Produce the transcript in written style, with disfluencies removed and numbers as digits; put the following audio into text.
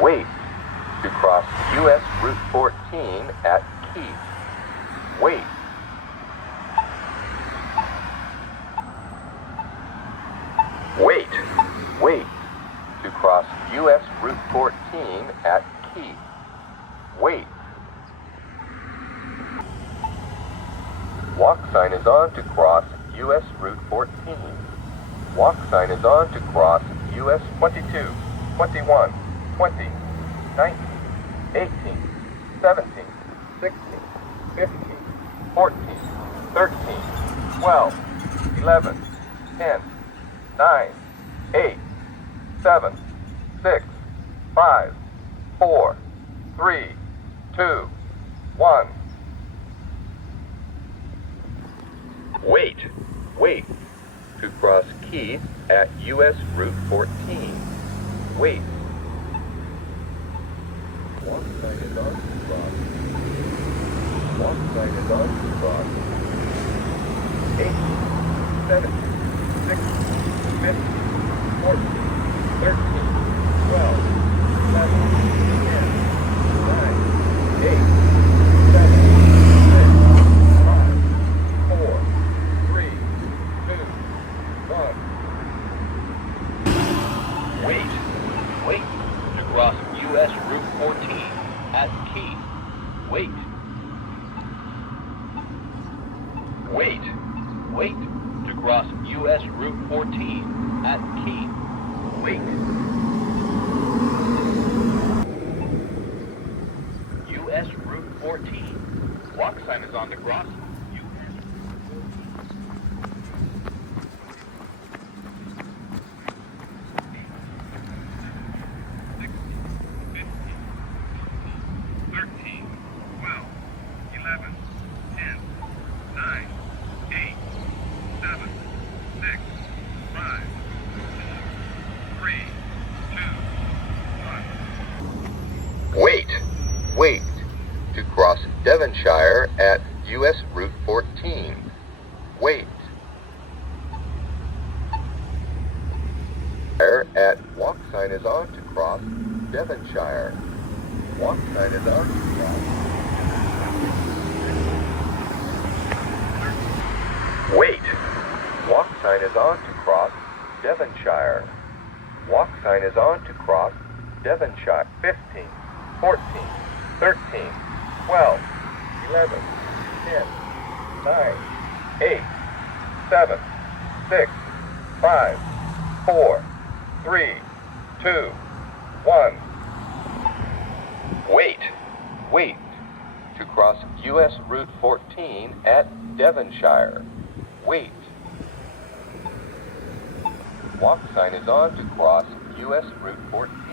Wait to cross US Route 14 at Keith. Wait. Wait. Wait to cross US Route 14 at Keith. Wait. Walk sign is on to cross US Route 14. Walk sign is on to cross US 22, 21, 20, 19, 18, 17, 16, 15, 14, 13, 12, 11, 10, 9, 8, 7, 6, 5, 4, 3, 2, 1. Wait, wait to cross Keith at US Route 14. Wait. Walk sign is on to cross. Walk sign is on to cross. 8, 7, 6, 15, 14, 13, 12, 11, 10, 9, 8, 7, 6, 5, 4, 3, 2, 1. Wait, wait to cross US Route 14 at Keith. Wait. Wait, wait to cross US Route 14 at Keith. Wait. US Route 14. Walk sign is on to cross. Wait, wait to cross Devonshire at US Route 14. Wait. At walk sign is on to cross Devonshire. Walk sign is on to cross. Wait. Walk sign is on to cross Devonshire. Walk sign is on to cross Devonshire. 15, 14, 13, 12, 11, 10, 9, 8, 7, 6, 5, 4, 3, 2, 1. Wait, wait to cross US Route 14 at Devonshire. Wait. Walk sign is on to cross US Route 14.